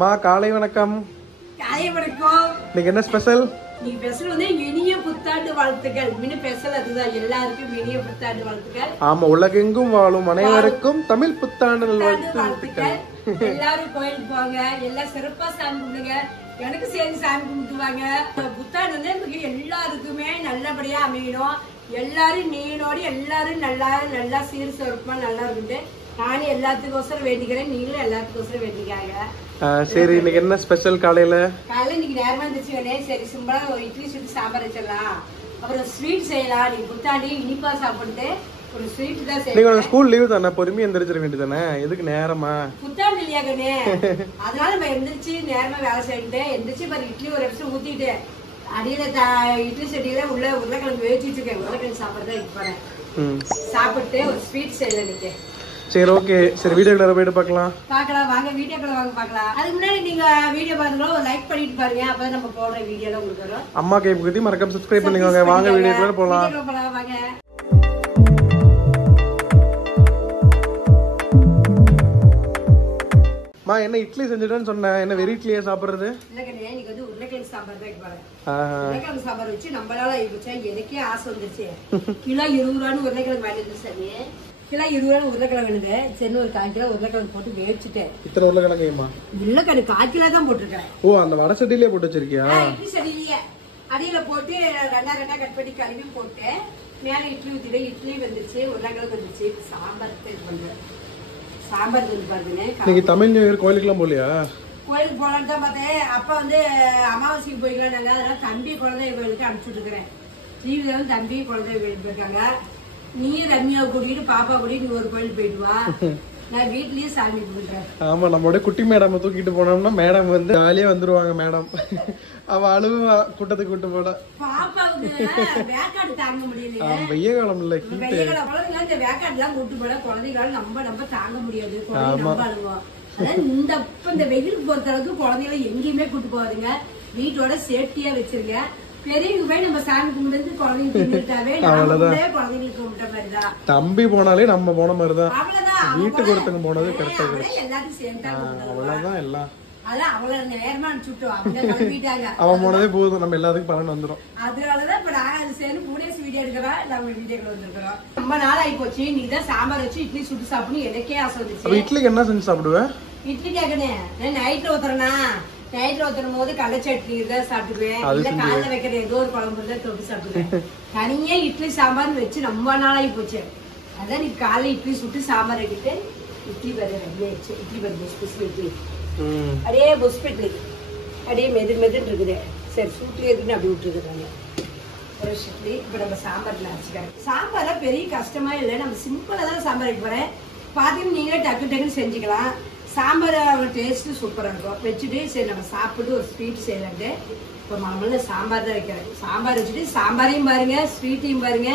மா காலை வணக்கம். காலை வணக்கம். இன்னைக்கு என்ன ஸ்பெஷல்? நீ ஸ்பெஷல் வந்து இனிய புத்தாண்டு வாழ்த்துக்கள். மினி ஸ்பெஷல் அதுதான், எல்லாருக்கும் இனிய புத்தாண்டு வாழ்த்துக்கள். ஆமா, உலகெங்கும் வாழும் அனைவருக்கும் தமிழ் புத்தாண்டு வாழ்த்துக்கள். எல்லாரும் கோயிலுக்கு போங்க, எல்லாம் சிறப்பா சாமி கும்பிடுங்க. எனக்கு சேர்ந்து சாமி கும்பிட்டுவாங்க. புத்தாண்டு வந்து எல்லாருக்குமே நல்லபடியா அமையணும். எல்லாரும் நீனோடு எல்லாரும் நல்லா சீர் சிறப்பா நல்லா இருக்குது. நானும் எல்லாத்துக்கோசரம் வேண்டிக்கிறேன், நீங்களும் எல்லாத்துக்கோசரம் வேண்டிக்காங்க. சரி, இன்னைக்கு என்ன ஸ்பெஷல்? காலையில இன்னைக்கு நேரமா இருந்துச்சு. சரி சிம்பிளா ஒரு இட்லி சுட்டு சாம்பார் வச்சிடலாம், அப்புறம் ஸ்வீட் செய்யலாம். நீ புத்தாண்டி இனிப்பா சாப்பிட்டு ஒரு ஸ்வீட் தான் செய்யலாம். நீங்க ஸ்கூல் லீவ் தானே, பொறுமையா எந்திரிச்சிட வேண்டியதானே, எதுக்கு நேரமா? புத்தாண்டு இல்லையா கண்ணே, அதனால நம்ம எந்திரிச்சு நேரமா வேலை செய்யிட்டு எந்திரிச்சு பாரு இட்லி ஒரு நிமிஷம் ஊத்திட்டு அடியில இட்லி செடியில உள்ள உருளைக்கிழங்கு வேச்சிட்டு இருக்கேன். உருளைக்கிழங்கு சாப்பிட்றதா இப்ப போறேன். சாப்பிட்டு ஒரு ஸ்வீட் செய்யல இன்னைக்கு. சரி, ஓகே. சரி, வீடியோக்குள்ள போயிட்டு பார்க்கலாம். வாங்க வீடியோக்குள்ள வாங்க பார்க்கலாம். அதுக்கு முன்னாடி நீங்க வீடியோ பாருங்களோ ஒரு லைக் பண்ணிட்டு பாருங்க, அப்பதான் நம்ம போடுற வீடியோல உங்களுக்கு வரும். அம்மா கைப்பு குத்தி மறக்காம சப்ஸ்கிரைப் பண்ணிக்கோங்க. வாங்க வீடியோக்குள்ள போலாம். வாங்க. மா, என்ன இட்லி செஞ்சுட்டேன்னு சொன்னேன், என்ன வெறும் இட்லியே சாப்பிடுறது? இல்லக்கண்ணே, இன்னைக்கு வந்து உருளைக்கிழங்கு சாம்பார் தான் போறேன். உருளைக்கிழங்கு சாம்பார் வச்சு நம்மளால எனக்கே ஆசை வந்துருச்சு. கிலோ 20 ரூபான்னு உருளைக்கிழங்கு வாங்கிட்டு சரி, கிலோ 20 ரூபான்னு உருளைக்கிழங்கு வேணுது. சரி, ஒரு 1/4 கிலோ உருளைக்கிழங்கு போட்டு வேவிச்சுட்டேன். இத்தனை உருளைக்கிழங்குமா? இல்லக்கண்ணு, 1/4 கிலோ தான் போட்டிருக்கேன். ஓ, அந்த வடை சட்டிலேயே போட்டு வச்சிருக்கியா? இட்லி சட்டிலேயே அடியில போட்டு ரெண்டா கட் பண்ணி கழுவி போட்டு மேல இட்லி ஊத்திட்டு இட்லி வந்துருச்சு, உருளைக்கிழங்கு வந்துருச்சு. சாம்பார் பண்றேன். சாம்பார் வந்து பாருங்க. இன்னைக்கு தமிழ் நியூ இயர் கோயிலுக்குலாம் போலியா? கோயிலுக்கு போலான்னு தான் பார்த்தேன். அப்ப வந்து அமாவாசைக்கு போய்க்கலாம் நாங்க. அதனால தம்பி குழந்தை கோயிலுக்கு அனுப்பிச்சுட்டு இருக்கிறேன். டிவில தம்பி குழந்தை கோயிலுக்கு போயிருக்காங்க. நீ ரம்யாவை கூட்டிட்டு பாப்பா கூட்டிட்டு ஒரு கோயிலுக்கு போயிட்டு வா, நான் வீட்லயே சாமி கும்பிடுறேன். ஆமா, நம்மளோட குட்டி மேடம் தூக்கிட்டு போனோம்னா மேடம் வந்து ஜாலியா வந்துருவாங்க. மேடம் அவ அழுவா, கூட்டத்துக்கு கூட்டு போட. பாப்பாவுக்கு வேக்காடு தாங்க முடியலையே. வெய்ய காலம் இல்ல, குழந்தைங்க இந்த வேக்காடு எல்லாம் கூட்டு போட குழந்தைகளால நம்ம தாங்க முடியாது. குழந்தைங்க அழுவோம். அதாவது இந்த வெயிலுக்கு பொறுத்த அளவுக்கு குழந்தைகளை எங்கேயுமே கூட்டு போகாதுங்க. வீட்டோட சேஃப்டியா வச்சிருங்க. பெரியவங்க போய் நம்ம சாமி கும்பிட்டு குழந்தைங்க கும்பிட்டாவே குழந்தைங்களுக்கு கும்பிட்ட மாதிரிதான். தம்பி போனாலே நம்ம போன மாதிரிதான். அவ்வளவுதான். வீட்டுக்கு ஒருத்தங்க போனது கரெக்டா எல்லாத்தையும் சேர்ந்தா அவ்வளவுதான். எல்லாம் அதான் அவ்வளவு நேரமா சுட்டோம். அவங்க கிளம்பிட்டாங்க. அவன் போனதே போதும், நம்ம எல்லாத்துக்கும் பலன் வந்துடும். அதனாலதான் இப்ப நாங்க அது சேர்ந்து 3 days வீடியோ எடுக்கிறோம். நம்ம வீடியோக்குள்ள வந்திருக்கிறோம். ரொம்ப நாள் ஆகி போச்சு. நீங்க தான் சாம்பார் வச்சு இட்லி சுட்டு சாப்பிடணும் எனக்கே ஆசை வந்துச்சு. இட்லிக்கு என்ன செஞ்சு சாப்பிடுவேன்? இட்லி கேட்கனே நைட்ல ஊத்துறேன்னா, நைட்ல ஊத்துற போது கடலை சட்னி தான் சாப்பிடுவேன். இல்ல காலைல வைக்கிற ஏதோ ஒரு குழம்பு தான் தொட்டு சாப்பிடுவேன். தனியா இட்லி சாம்பார் வச்சு ரொம்ப நாளாகி போச்சு. அதான் நீ காலைல இட்லி சுட்டு சாம்பார் வைக்கிட்டு இட்லி பருவ ரெடி ஆயிடுச்சு. இட்லி பருவ ஸ்பெஷல் இட்லி அப்படியே புஷ்பிட்லி அப்படியே மெதுன்னு இருக்குது. சரி, சூட்லயே இருக்குன்னு அப்படி விட்டுருக்குறாங்க ஒரு இட்லி. இப்ப நம்ம சாம்பார்ல அரைச்சிக்கிறேன். சாம்பாரா பெரிய கஷ்டமா இல்லை, நம்ம சிம்பிளா தான் சாம்பார் வைக்க போறேன். பாத்தீங்கன்னா நீங்களே டக்குன்னு செஞ்சுக்கலாம். சாம்பார் டேஸ்ட் சூப்பரா இருக்கும். வச்சுட்டு சரி நம்ம சாப்பிட்டு ஒரு ஸ்வீட் செய்யலான்ட்டு இப்ப மாமல்ல சாம்பார் தான் வைக்கிறேன். சாம்பார் வச்சுட்டு சாம்பாரையும் பாருங்க, ஸ்வீட்டையும் பாருங்க.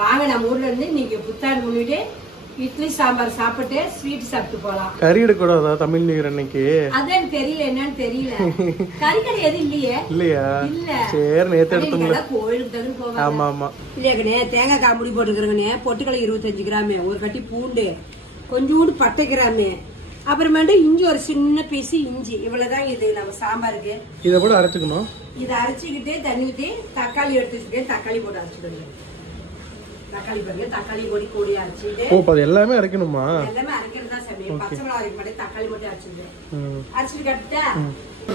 வாங்க நம்ம ஊர்ல இருந்து நீங்க புத்தாண்டு முன்னிட்டு இட்லி சாம்பார் சாப்பிட்டு ஸ்வீட் சாப்பிட்டு போலாம். கறி எடுக்கூடாதா தமிழ் நியூ இயர் அன்னைக்கு? அதான் தெரியல, என்னன்னு தெரியல. கறிக்கடை எதுவும் இல்லையே. இல்லையா? இல்ல. சரி, நேத்து எடுத்தோம்ல கோயிலுக்கு தான் போவாங்க. ஆமா ஆமா. இல்லையாக்கண்ணே, தேங்காய் காமுடி போட்டுக்கிறேங்கண்ணே. பொட்டுக்கடலை 25 கிராமு, ஒரு கட்டி பூண்டு, கொஞ்சோண்டு பட்டை கிராமு, அப்புறமேட்டு இஞ்சி ஒரு சின்ன பீஸ் இஞ்சி. இவ்வளவுதான் இது நம்ம சாம்பாருக்கு. இதை கூட அரைச்சுக்கணும். இதை அரைச்சிக்கிட்டு தண்ணி ஊற்றி தக்காளி எடுத்து வச்சுக்கேன். தக்காளி போட்டு அரைச்சிடுங்க. தக்காளி பாருங்க, தக்காளி பொடி கூடி அரைச்சிட்டு எல்லாமே அரைக்கணுமா? எல்லாமே அரைக்கிறதா சமையல். பச்சை மிளகாய் அரைக்க மாட்டேன், தக்காளி போட்டு அரைச்சிடுவேன். அரைச்சிட்டு கட்டுட்டா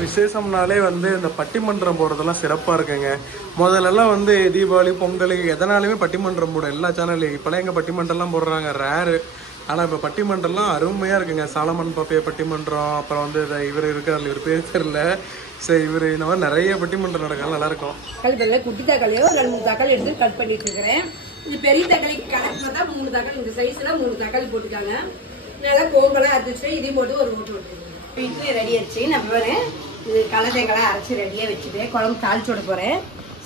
விசேஷம்னாலே வந்து இந்த பட்டிமன்றம் போறதெல்லாம் சிறப்பா இருக்குங்க. முதல்லலாம் வந்து தீபாவளி பொங்கல் எதனாலுமே பட்டிமன்றம் போடும் எல்லா சேனல்லையும். இப்பெல்லாம் எங்க பட்டிமன்றம்லாம் போடுறாங்க ரேரு. ஆனா இப்ப பட்டிமன்றம்லாம் அருமையா இருக்குங்க. சாலமன் பாப்பைய பட்டிமன்றம், அப்புறம் வந்து இவர் இருக்காரு, இவர் பேர் தெரியல. சரி, இவரு இந்த மாதிரி நிறைய பட்டிமன்றம் நடக்கும், நல்லா இருக்கும். தக்காளி குட்டி தக்காளியோ 2-3 தக்காளி எடுத்து கட் பண்ணிட்டு இருக்கிறேன். இது பெரிய தக்காளி கணக்குல தான் 3 தக்காளி, இந்த சைஸ்ல 3 தக்காளி போட்டுக்காங்க. நல்லா கோம்பெல்லாம் அரைச்சு இதையும் போட்டு ஒரு ஓட்டு ஓட்டுருக்கேன். இட்லி ரெடி ஆயிடுச்சு. நம்ம வரேன் இது கடலைக்காய் அரைச்சி ரெடியா வச்சுட்டு குழம்பு தாளிச்சு விட போறேன்.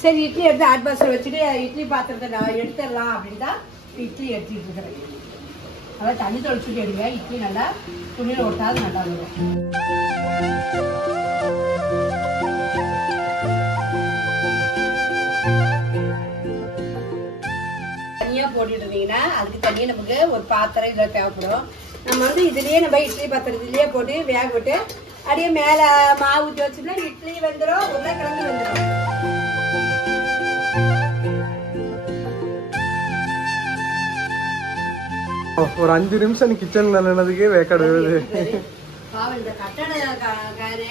சரி, இட்லி எடுத்து ஹாட் பாக்ஸ்ல வச்சுட்டு இட்லி பாத்திரத்தை நான் எடுத்துடலாம் அப்படின்னு தான் இட்லி எடுத்துட்டு இருக்கிறேன். அதான் தண்ணி தொளிச்சுட்டு எடுங்க. இட்லி நல்லா துணியில ஒட்டாது நல்லா வரும். தனியா போட்டுட்டு இருந்தீங்கன்னா அதுக்கு தனியா நமக்கு ஒரு பாத்திரம் இதுல தேவைப்படும். நம்ம வந்து இதுலயே நம்ம இட்லி பாத்திரத்திலேயே போட்டு வேக விட்டு அப்படியே மேல மாவு ஊற்றி வச்சோம்னா இட்லி வெந்துடும், உருளைக்கிழங்கு வெந்துடும். ஒரு 5 நிமிஷம் நீ கிச்சன்ல நின்னதுக்கே வேக்காடு வருது. பாவம் இந்த கட்டடக்காரு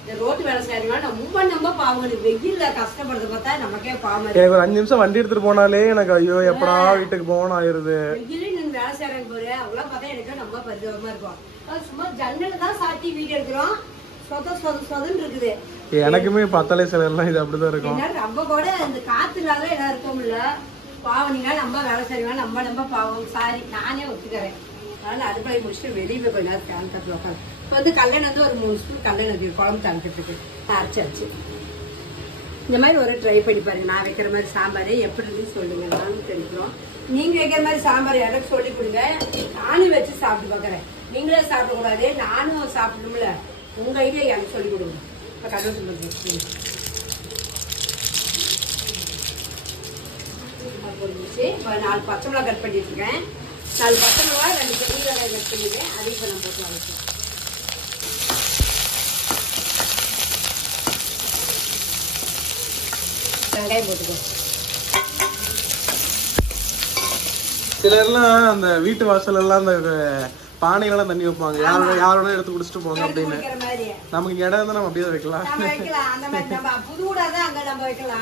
இந்த ரோட்டு வேலை செய்யறவங்க ரொம்ப பாவம். வெயில்ல கஷ்டப்படுறது பார்த்தா நமக்கே பாவம். எனக்கு ஒரு 5 நிமிஷம் வண்டி எடுத்துட்டு போனாலே எனக்கு ஐயோ எப்படா வீட்டுக்கு போகணும் ஆயிருது. வெயிலே நீங்க வேலை செய்யறாங்க போரு அவ்வளவு பார்த்தா எனக்கு ரொம்ப பரிதாபமா இருக்கும். சும்மா ஜன்னல தான் சாத்தி வீடு எடுக்கிறோம், சொதன்னு இருக்குது. எனக்குமே பத்தலை சிலர்லாம் இது அப்படிதான் இருக்கும். ரொம்ப கூட இந்த காத்துனால எல்லாம் இருக்கோம்ல பாவம். நீங்க நம்ம வேலை செய்யலாம், நம்ம பாவம். சாரி, நானே ஒத்துக்கிறேன். அதனால அடுப்பை முடிச்சுட்டு வெளியே போய் கொஞ்ச நேரம் ஃபேன் தட்டு உட்காந்து இப்போ வந்து கல்லெண்ணெய் ஒரு 3 ஸ்பூன் கல்லெண்ணெய் குழம்பு தந்துட்டுருக்கு அரைச்சாச்சு. இந்த மாதிரி ஒரு ட்ரை பண்ணி பாருங்க. நான் வைக்கிற மாதிரி சாம்பார் எப்படி இருக்குன்னு சொல்லுங்க, நானும் தெரிஞ்சுக்கிறோம். நீங்க வைக்கிற மாதிரி சாம்பார் எனக்கு சொல்லி கொடுங்க, நானும் வச்சு சாப்பிட்டு பார்க்குறேன். நீங்களே சாப்பிடக்கூடாது, நானும் சாப்பிடணும்ல. உங்க ஐடியா எனக்கு சொல்லி கொடுங்க. இப்போ கருவேப்பிலை போட்டு இப்போ 4 பச்சை மிளகா கட் பண்ணிட்டு இருக்கேன். 4 பச்சை மிளகா 2 பெரிய வெங்காயம் கட் பண்ணிருக்கேன். அதையும் இப்போ நம்ம போட்டு வளர்க்கணும். வெங்காயம் போட்டுக்கோ. சிலர்லாம் அந்த வீட்டு வாசல் எல்லாம் அந்த பானைகளெல்லாம் தண்ணி வைப்பாங்க, யாரோட எடுத்து குடிச்சிட்டு போங்க அப்படின்னு. நமக்கு இங்க இடம் இருந்தா நம்ம அப்படியே வைக்கலாம்,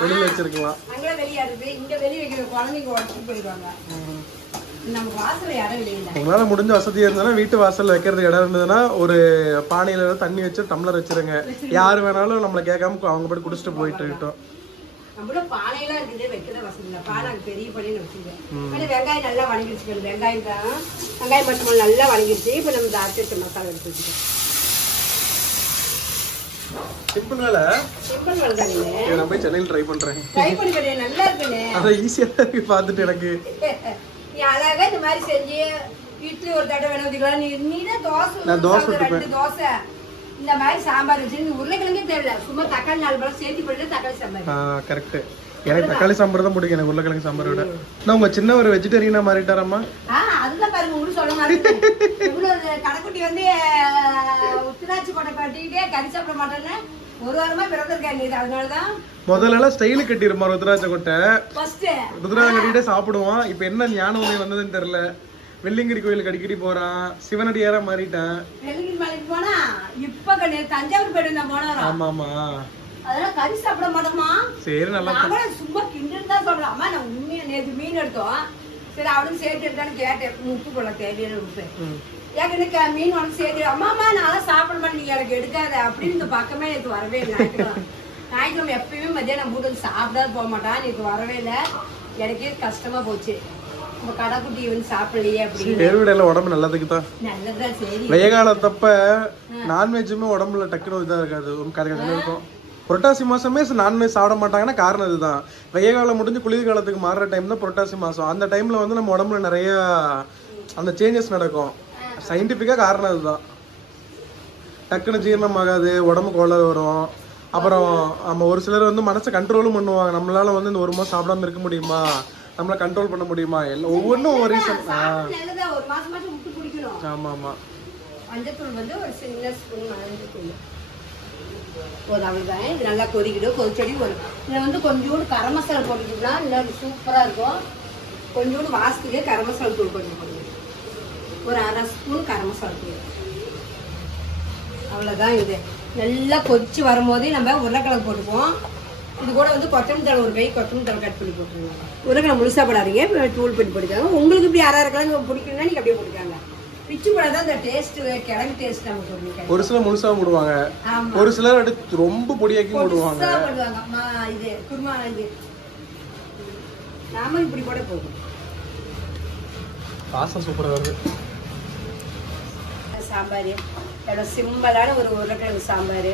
வெளியில வச்சிருக்கலாம். உங்களால முடிஞ்ச வசதி இருந்தாலும் வீட்டு வாசல்ல வைக்கிறதுக்கு இடம் இருந்ததுன்னா ஒரு பானையில தண்ணி வச்சு டம்ளர் வச்சிருங்க. யாரு வேணாலும் நம்மள கேட்காம அவங்க போய் குடிச்சிட்டு போயிட்டு இருக்கட்டும். பானையெல்லாம் இருக்குது, வைக்கிறத வசதி இல்லை. பானை பெரிய பணின்னு வச்சுருக்கேன். வெங்காயம் நல்லா வணங்கிடுச்சு. வெங்காயம் மட்டும் நல்லா வணங்கிடுச்சு. இப்போ நம்ம அரைச்சி மசாலா எடுத்து வச்சுக்கோம். சிம்பிள் வேலை, சிம்பிள் வேலை தானே. நான் போய் சென்னையில் ட்ரை பண்றேன். ட்ரை பண்ணி நல்லா இருக்குன்னு அதை ஈஸியா இருக்கு பார்த்துட்டு எனக்கு. நீ அழகா இந்த மாதிரி செஞ்சு இட்லி ஒரு தடவை வேணும் ஊத்திக்கலாம். நீ தான் தோசை, நான் தோசை 2 தோசை இந்த மாதிரி சாம்பார் வச்சு உருளைக்கிழங்கே தேவையில்ல, சும்மா தக்காளி 4 பழம் சேர்த்து போட்டு தக்காளி சாம்பார். கரெக்ட். எனக்கு தக்காளி சாம்பார் தான் பிடிக்கும், எனக்கு உருளைக்கிழங்கு சாம்பார் விட. நான் உங்க சின்ன ஒரு வெஜிடேரியனா மாறிட்டாரம்மா. அதுதான் பாருங்க, உங்களுக்கு சொல்ல மாதிரி இவ்வளவு கடைக்குட்டி வந்து உத்திராட்சி கொட்டை கட்டிக்கிட்டே கறி சாப்பிட மாட்டேன்னு 1 வாரமா பிறந்திருக்காங்க. அதனாலதான் முதல்ல ஸ்டைலு கட்டிருமா ருத்ராட்ச கொட்டை. ருத்ராட்சம் கட்டிட்டே சாப்பிடுவான். இப்ப என்ன ஞானம் வந்ததுன்னு தெரியல. வெள்ளிங்கிரி கோயிலுக்கு அடிக்கடி போறான், சிவனடியாரா மாறிட்டான். வெள்ளிங்கிரி மலைக்கு போனா இப்ப தஞ்சாவூர் போயிட்டு போனோம். ஆமாமா, அதெல்லாம் கறி சாப்பிட மாட்டோமா. சரி நல்லா சும்மா கிண்டுன்னு தான் சொல்றேன். அம்மா நான் உண்மையா நேற்று மீன் எடுத்தோம். சரி அவனுக்கு சேர்த்து எடுத்தான்னு கேட்டேன், உப்பு போல தேவையான உப்பு. எனக்கு மீன் உனக்கு சேர்த்து அம்மாமா நான் சாப்பிட மாட்டேன், நீ எனக்கு எடுக்காத அப்படின்னு இந்த பக்கமே எனக்கு வரவே இல்லை. ஞாயிற்றுக்கிழமை எப்பயுமே மத்தியானம் வீட்டுக்கு சாப்பிடாது போக மாட்டான். எனக்கு வரவே இல்லை. எனக்கே கஷ்டமா போச்சு. கடைக்குட்டி வந்து சாப்பிடலையே அப்படின்னு. உடம்பு நல்லதுக்கு தான், நல்லதுதான். சரி, வெய்ய காலத்தப்ப நான்வெஜ்ஜுமே உடம்புல டக்குனு இதா இருக்காது, கரெக்டாக இருக்கும். புரட்டாசி மாசமே நான்வெஜ் சாப்பிட மாட்டாங்கன்னா காரணம் இதுதான். வெய்ய காலம் முடிஞ்சு குளிர்காலத்துக்கு மாறுற டைம் தான் புரட்டாசி மாசம். அந்த டைம்ல வந்து நம்ம உடம்புல நிறைய அந்த சேஞ்சஸ் நடக்கும். சயின்டிஃபிக்கா காரணம் இதுதான். டக்குன்னு ஜீரணம் ஆகாது, உடம்பு கோளாறு வரும். அப்புறம் நம்ம ஒரு சிலர் வந்து மனசை கண்ட்ரோலும் பண்ணுவாங்க. நம்மளால வந்து இந்த 1 மாசம் சாப்பிடாம இருக்க முடியுமா, நம்மள கண்ட்ரோல் பண்ண முடியுமா, எல்லாம் ஒவ்வொன்றும் ஒரு ரீசன். ஆமா ஆமா. மஞ்சத்தூள் வந்து ஒரு சின்ன ஸ்பூன் மஞ்சத்தூள் ஒரு அவ்வளவுதான். இது நல்லா கொதிக்கிடும். கொதிச்சடி இதில் வந்து கொஞ்சோண்டு கரம் மசாலா போட்டுக்கிட்டோம்னா இன்னும் சூப்பரா இருக்கும். கொஞ்சோண்டு வாசத்துக்கே கரம் மசாலா தூள் கொஞ்சம் போடுங்க. ஒரு 1/2 ஸ்பூன் கரம் மசாலா தூள். அவ்வளவுதான். இது நல்லா கொதிச்சு வரும்போதே நம்ம உருளைக்கிழங்கு போட்டுப்போம். இது கூட வந்து கொத்தமல்லி தழை ஒரு கை கொத்தமல்லி தழை கட் பண்ணி போட்டுருவாங்க. உருளைக்கிழங்கு முழுசா போடாதீங்க, தூள் பண்ணி போட்டுக்காங்க. உங்களுக்கு இப்படி 1/2 கிழங்கு பிடிக்கணும்னா நீங்க அப்படியே போட்டுக்காங்க. பிச்சு போடாதான் இந்த டேஸ்ட், கிழங்கு டேஸ்ட் நமக்கு சொல்லுங்க. ஒரு சிலர் முழுசா போடுவாங்க, ஒரு சிலர் எடுத்து ரொம்ப பொடியாக்கி போடுவாங்க. இது குருமா இது நாம இப்படி கூட போகும். வாசம் சூப்பரா வருது. சாம்பார் எவ்வளோ சிம்பிளான ஒரு உருளைக்கிழங்கு சாம்பார்.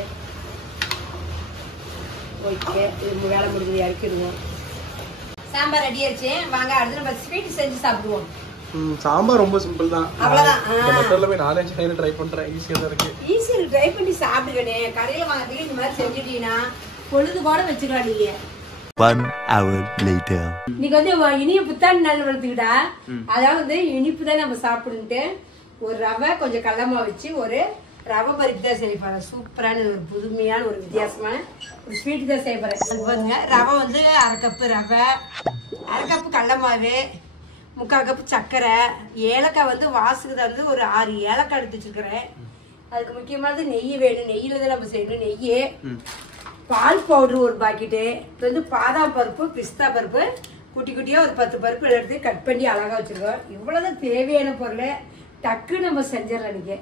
ஓகே, இது வேலை முடிஞ்சது, இறக்கிடுவோம். சாம்பார் ரெடி ஆயிடுச்சு. வாங்க அடுத்து நம்ம ஸ்வீட் செஞ்சு சாப்பிடுவோம். சாம்பார் ரொம்ப சிம்பிள் தான். அவ்வளவுதான். மத்தல போய் 4-5 டைம் ட்ரை பண்றேன். ஈஸியா தான் இருக்கு. ஈஸியா ட்ரை பண்ணி சாப்பிடுங்கனே. கடையில வாங்குறதுக்கு இந்த மாதிரி செஞ்சிட்டீனா பொழுது கூட வச்சுக்கலாம் நீங்க. 1 hour later. நீங்க வந்து இனிய புத்தாண்டு நாள் வளர்த்துக்கிட்டா, அதாவது இனிப்பு தான் நம்ம சாப்பிடுன்ட்டு ஒரு ரவை கொஞ்சம் கடலை மாவு வச்சு ஒரு ரவை பருப்பு தான் செய்ய போகிறேன். சூப்பரான ஒரு புதுமையான ஒரு வித்தியாசமான ஒரு ஸ்வீட்டு தான் செய்ய போகிறேன். அது பாருங்க, ரவை வந்து 1/2 கப்பு ரவை, 1/2 கப்பு கடல மாவு, 3/4 கப்பு சர்க்கரை, ஏலக்காய் வந்து வாசுக்கு வந்து ஒரு 6 ஏலக்காய் எடுத்து வச்சுருக்கிறேன். அதுக்கு முக்கியமானது நெய் வேணும். நெய்யில் தான் நம்ம செய்யணும். நெய், பால் பவுட்ரு ஒரு பாக்கெட்டு, இது வந்து பாதாம் பருப்பு, பிஸ்தா பருப்பு குட்டி குட்டியாக ஒரு 10 பருப்பு எடுத்து கட் பண்ணி அழகாக வச்சுருக்கோம். இவ்வளோதான் தேவையான பொருள். டக்கு நம்ம செஞ்சிடலாம். இன்றைக்கி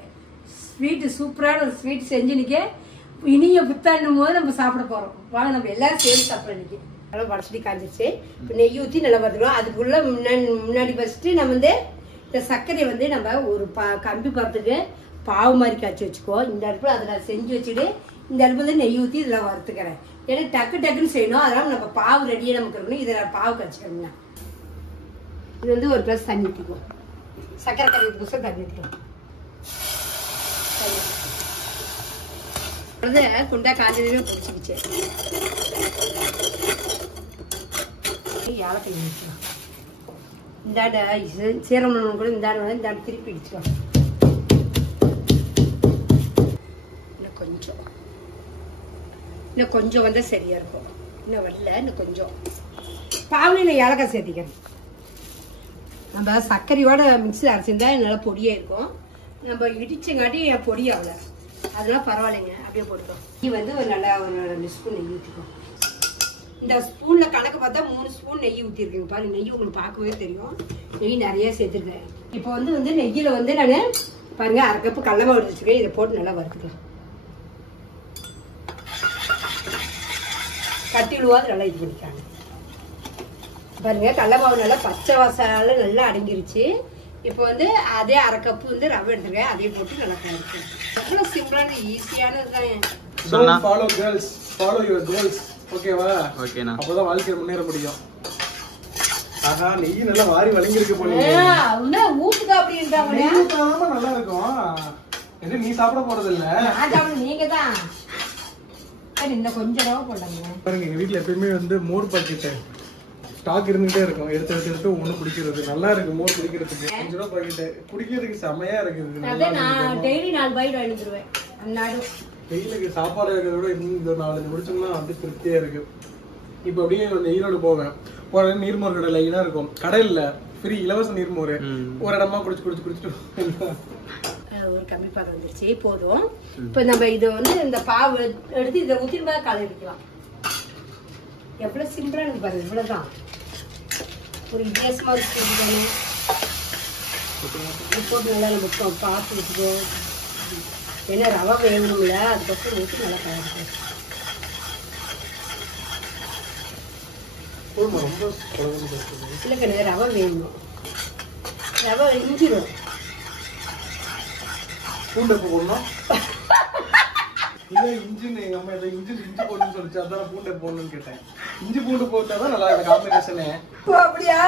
ஸ்வீட்டு சூப்பரான ஒரு ஸ்வீட் செஞ்சு நிற்க இனிய புத்தாண்டும் போது நம்ம சாப்பிட போகிறோம். வாங்க நம்ம எல்லாரும் சேர்ந்து சாப்பிட்றோம். இன்றைக்கி நல்லா வடச்சடி காஞ்சிச்சு. இப்போ நெய் ஊற்றி நல்லா வந்துடும். அதுக்குள்ளே முன்னாடி ஃபஸ்ட்டு நம்ம வந்து இந்த சர்க்கரையை வந்து நம்ம ஒரு கம்பி பருத்துக்கு பாவு மாதிரி காய்ச்சி வச்சுக்குவோம். இந்த அடுப்பில் அதை நான் செஞ்சு வச்சுட்டு இந்த அடுப்பு வந்து நெய் ஊற்றி இதெல்லாம் வறுத்துக்கிறேன். ஏன்னா டக்குன்னு செய்யணும். அதனால் நம்ம பாவு ரெடியாக நமக்கு இருக்கணும். இதை நான் பாவு காய்ச்சிக்கணுங்க. இது வந்து ஒரு ப்ளஸ் தண்ணி ஊற்றிக்குவோம். சர்க்கரை கரைக்கிறதுக்கோசம் தண்ணி ஊற்றிக்கலாம். குண்டா காஞ்சதுமே பிடிச்சிக்கிச்சு. ஏலக்காய் ஊற்றிக்கலாம். இந்தாண்ட சீரகம் கூட இந்தாண்ட திருப்பி இடிச்சுக்கலாம். இன்னும் கொஞ்சம் வந்தால் சரியா இருக்கும். இன்னும் வரல, இன்னும் கொஞ்சம் பாவலையும் நான் ஏலக்காய் சேர்த்திக்கிறேன். நம்ம சர்க்கரையோட மிக்ஸில் அரைச்சிருந்தா நல்லா பொடியாக இருக்கும். நம்ம இடிச்சங்காட்டி பொடியாகல, அதெல்லாம் பரவாயில்லைங்க. அப்படியே போட்டுக்கோ. நீ வந்து ஒரு நல்லா ஒரு 2 ஸ்பூன் நெய் ஊற்றிக்கோ. இந்த ஸ்பூனில் கணக்கு பார்த்தா 3 ஸ்பூன் நெய் ஊற்றிருக்கேங்க. பாருங்க, நெய் உங்களுக்கு பார்க்கவே தெரியும். நெய் நிறைய சேர்த்துருக்கேன். இப்போ வந்து நெய்யில் வந்து நான் பாருங்க 1/2 கப்பு கடலை மாவு வச்சுருக்கேன். இதை போட்டு நல்லா வறுத்துக்கலாம். கட்டி விழுவாது நல்லா இது பண்ணிக்காங்க. பாருங்க, கடலை மாவு நல்லா பச்சை வாசனால நல்லா அடங்கிருச்சு. இப்போ வந்து அதே 1/2 கப்பு வந்து ரவை எடுத்துருக்கேன். அதே போட்டு நல்லா கலந்துருக்கேன். எவ்வளோ சிம்பிளான ஈஸியானது தான். Follow girls, follow your goals. ஓகேவா? ஓகேண்ணா. அப்போதான் வாழ்க்கையில முன்னேற முடியும். ஆஹா, நெய் நல்லா வாரி வழங்கிருக்கு போல. ஊட்டுக்கா அப்படின்றாங்க. நல்லா இருக்கும். என்ன நீ சாப்பிட போறது இல்ல, நீங்க தான். இன்னும் கொஞ்சம் ரவை போட்டாங்க. பாருங்க, எங்க வீட்டுல எப்பயுமே வந்து மோர் பாக்கெட்டு ஸ்டாக் இருந்துகிட்டே இருக்கும். எடுத்து ஒண்ணு குடிக்கிறது நல்லா இருக்கு. மோர் குடிக்கிறதுக்கு 5 ரூபா பாக்கெட்டு குடிக்கிறதுக்கு செமையா இருக்குது. நான் டெய்லி 4 பாக்கெட் வாங்கிடுவேன். வெயிலுக்கு சாப்பாடு இருக்கிறத விட இந்த 4 முடிச்சோம்னா வந்து திருப்தியா இருக்கு. இப்ப அப்படியே ஈரோடு போவேன். ஒரு நீர்மோர் கடை லைனா இருக்கும். கடையில ஃப்ரீ இலவச நீர்மோர் ஒரு இடமா குடிச்சிட்டு ஒரு கம்மி பாகம் வந்துருச்சு. போதும். இப்ப நம்ம இதை வந்து இந்த பாவு எடுத்து இதை ஊற்றிருந்தா கலரிக்கலாம். எவ்வளவு சிம்பிளா இருக்கு பாருங்க. இவ்வளவுதான். ஒரு வித்தியாசமா இருக்கு. போட்டு நல்லா நம்ம பார்த்து வச்சுக்கோ. ஏன்னா ரவை வேணும்ல, அதுக்கப்புறம் ஊற்றி நல்லா கலரிக்கலாம். இல்லைக்கண்ணே, ரவை வேணும். ரவை இஞ்சிடும். பூண்டை போடணும். இல்ல இஞ்சின்னு எங்க அம்மா ஏதோ இஞ்சி போடணும்னு சொல்லிச்சு. அதான் பூண்டை போடணும்னு கேட்டேன். இஞ்சி பூண்டு போட்டாதான் நல்லா இருக்கு காம்பினேஷனே. அப்படியா?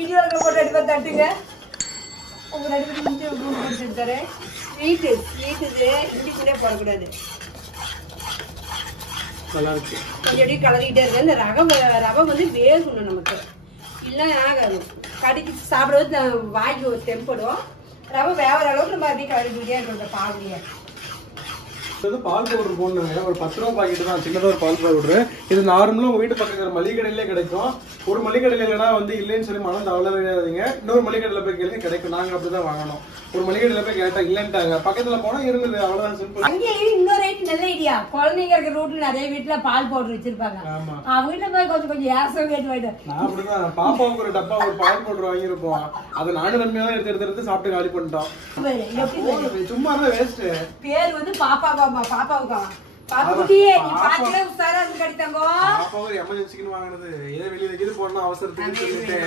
இடியோட போட்டு எடுத்து தட்டுங்க. உங்க நடுவில் இஞ்சி பூண்டு போட்டு தரேன். ஸ்வீட்டு இஞ்சி பூண்டே போடக்கூடாது. நல்லா இருக்கு. கொஞ்சம் அப்படியே கலரிக்கிட்டே இருக்கு. இந்த ரவை வந்து வேகணும் நமக்கு. இல்லை கடிக்கு சாப்பிடும்போது வாய்க்கு ஒரு தெம்படும். ரவை வேகிற அளவுக்கு நம்ம அப்படியே கலரிக்கிட்டே இருக்கணும். பாவலியா பால் பவுடர் போடணுங்க. ஒரு 10 ரூபா பாக்கெட் தான், சின்னதாக ஒரு பால் பவுடர். இது நார்மலாக உங்க வீட்டு பக்கத்துல மளிகை கடையிலே கிடைக்கும். ஒரு மளிகை கடையில் இல்லைன்னா வந்து இல்லைன்னு சொல்லி மனம் தவறாதீங்க. இன்னொரு மளிகை கடையில் போய் கேள்வி கிடைக்கும். நாங்க அப்படிதான் வாங்கணும். ஒரு மளிகை கடையில் போய் கேட்டா இல்லன்ட்டாங்க. பக்கத்துல போனா இருந்தது. அவ்வளவுதான் சிம்பிள். அங்கே இன்னொரு ஐடி நல்ல ஐடியா. குழந்தைங்க இருக்கிற ரூட்ல நிறைய வீட்டுல பால் பவுடர் வச்சிருப்பாங்க. அவங்க வீட்டுல போய் கொஞ்சம் ஏசம் கேட்டு போயிட்டு நான் அப்படிதான் பாப்பாவுக்கு ஒரு டப்பா ஒரு பால் பவுடர் வாங்கியிருப்போம். அதை நானும் நன்மையாக எடுத்து சாப்பிட்டு காலி பண்ணிட்டோம். சும்மா தான் வேஸ்ட். பேர் வந்து பாப்பாவுக்கா எமர்ஜென்சிக்கு வாங்கினது. ஏதோ வெளியில இது போடணும் அவசரத்துக்கு சொல்லிட்டு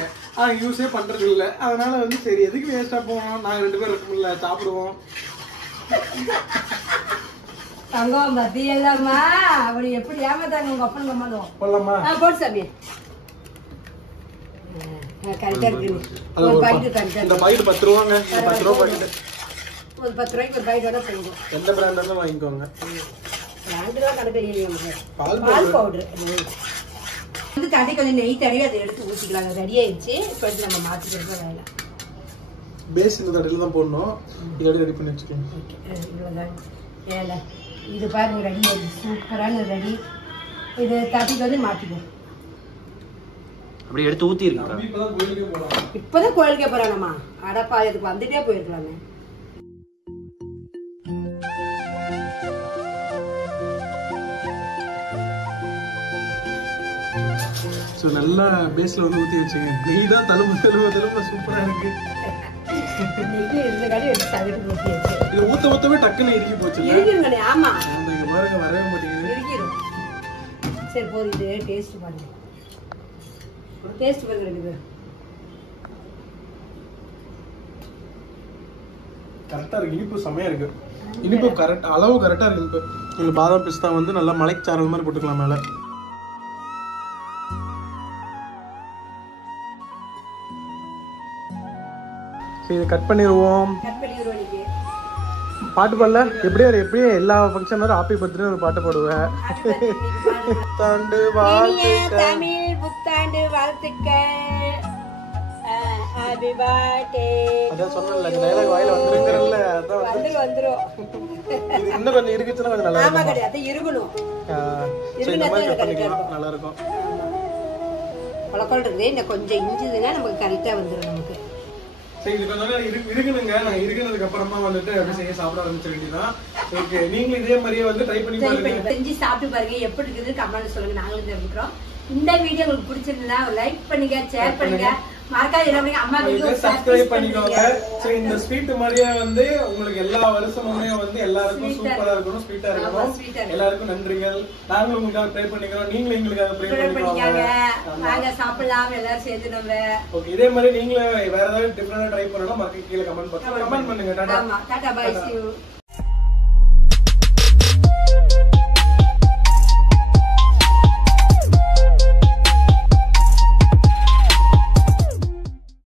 யூஸே பண்றது இல்ல. அதனால வந்து சரி எதுக்கு வேஸ்டா போவோம். நாங்க 2 பேரும் இருக்கும்ல, சாப்பிடுவோம். தங்கம் பத்தி எல்லாமா அப்படி எப்படி ஏமாத்தாங்க உங்க அப்பன் அம்மாவும் போடலாமா? போட்டு சாமி. கரெக்டா இருக்கு. ஒரு பாக்கெட் இந்த பாக்கெட் 10 ரூபாங்க. 10 ரூபா பாக்கெட். ஒரு 10 ரூபாய்க்கு ஒரு பாக்கெட் வேணா போடுங்க. எந்த பிராண்ட் இருந்தாலும் வாங்கிக்கோங்க. பிராண்டெல்லாம் கணக்கு பால் பவுடர் வந்து தட்டி கொஞ்சம் நெய் தடவி அதை எடுத்து ஊற்றிக்கலாங்க. ரெடி ஆயிடுச்சு. இப்போ நம்ம மாற்றிக்கிறது வேலை. பேஸ் இந்த தடையில தான் போடணும். இதோட ரெடி பண்ணி வச்சுக்கலாம். இவ்வளவுதான் ஏல இது பாருங்க ரெடி சூப்பரான ரெடி. இது தட்டிக்கு வந்து மாத்திக்குவோம். அப்படியே எடுத்து ஊத்தி இருக்கா? இப்பதான் கோயிலுக்கே போலாம். இப்பதான் கோயிலுக்கே போறானம்மா. அடப்பா இதுக்கு வந்துட்டே போயிருக்கலாமே. ஸோ நல்லா பேஸ்ல வந்து ஊற்றி வச்சுங்க. நெய் தான் தழும்பு சூப்பரா இருக்கு. இந்த கடை எடுத்து தவிர்த்து ஊற்றி வச்சு இது ஊத்தவே டக்குன்னு இறுக்கி போச்சு. இருக்குங்கண்ணே. ஆமா இங்க பாருங்க வரவே மாட்டேங்குது. இருக்கிறோம். சரி போதும். இது டேஸ்ட் பாருங்க. டேஸ்ட் பாருங்க ரெண்டு பேரும். கரெக்டா இருக்கு. இனிப்பு செமையா இருக்கு. இனிப்பு கரெக்ட் அளவு கரெக்டா இருக்கு. இனிப்பு இந்த பாதாம் பிஸ்தா வந்து நல்லா மலைச்சாரல் மாதிரி போட்டுக்கலாம் மேல. இதை கட் பண்ணிடுவோம். பாட்டு பாடல எப்படியே எல்லா ஃபங்க்ஷனும் ஹாப்பி பர்த்டே ஒரு பாட்டு பாடுவேன். புத்தாண்டு வாழ்த்துக்கள். தமிழ் புத்தாண்டு வாழ்த்துக்கள். Happy birthday. அதான் சொன்னேன்ல இந்த டயலாக் வாயில வந்துருங்கறல்ல. அதான் வந்துரும். இது இன்னும் கொஞ்சம் இருக்குச்சுனா கொஞ்சம் நல்லா இருக்கும். ஆமா கிடையாது. அது இருக்கணும். நல்லா இருக்கும். கொலக்கொல் இருக்குது. இந்த கொஞ்சம் இஞ்சிதுன்னா நமக்கு கரெக்டா வந்துரும் நமக்கு. சரி இது கொஞ்ச நேரம் இருக்குனுங்க. நான் இருக்குனதுக்கு அப்புறமா வந்துட்டு அப்படியே செய்ய சாப்பிட ஆரம்பிச்ச வேண்டியதான். ஓகே நீங்க இதே மாதிரியே வந்து ட்ரை பண்ணி பாருங்க. செஞ்சு சாப்பிட்டு பாருங்க. எப்படி இருக்குது கமெண்ட்ல சொல்லுங்க. நாங்களும் தெரிஞ்சுக்கிறோம். இந்த வீடியோ உங்களுக்கு பிடிச்சிருந்தா லைக் பண்ணுங்க, ஷேர் பண்ணுங்க, மறக்காம எல்லாரும் அம்மா வீடியோ சப்ஸ்கிரைப் பண்ணிக்கோங்க. சரி இந்த ஸ்வீட் மாதிரியே வந்து உங்களுக்கு எல்லா வருஷமுமே வந்து எல்லாருக்கும் சூப்பரா இருக்கணும், ஸ்வீட்டா இருக்கணும். எல்லாருக்கும் நன்றிகள். நாங்களும் உங்களுக்காக ப்ரே பண்ணிக்கிறோம். நீங்களும் எங்களுக்காக ப்ரே பண்ணிக்கோங்க. வாங்க சாப்பிடலாம் எல்லாரும் சேர்ந்து நம்ம. ஓகே இதே மாதிரி நீங்களும் வேற ஏதாவது டிஃபரெண்டா ட்ரை பண்ணனும் மறக்காம கீழ கமெண்ட் பண்ணுங்க. Tata. Tata bye. See you.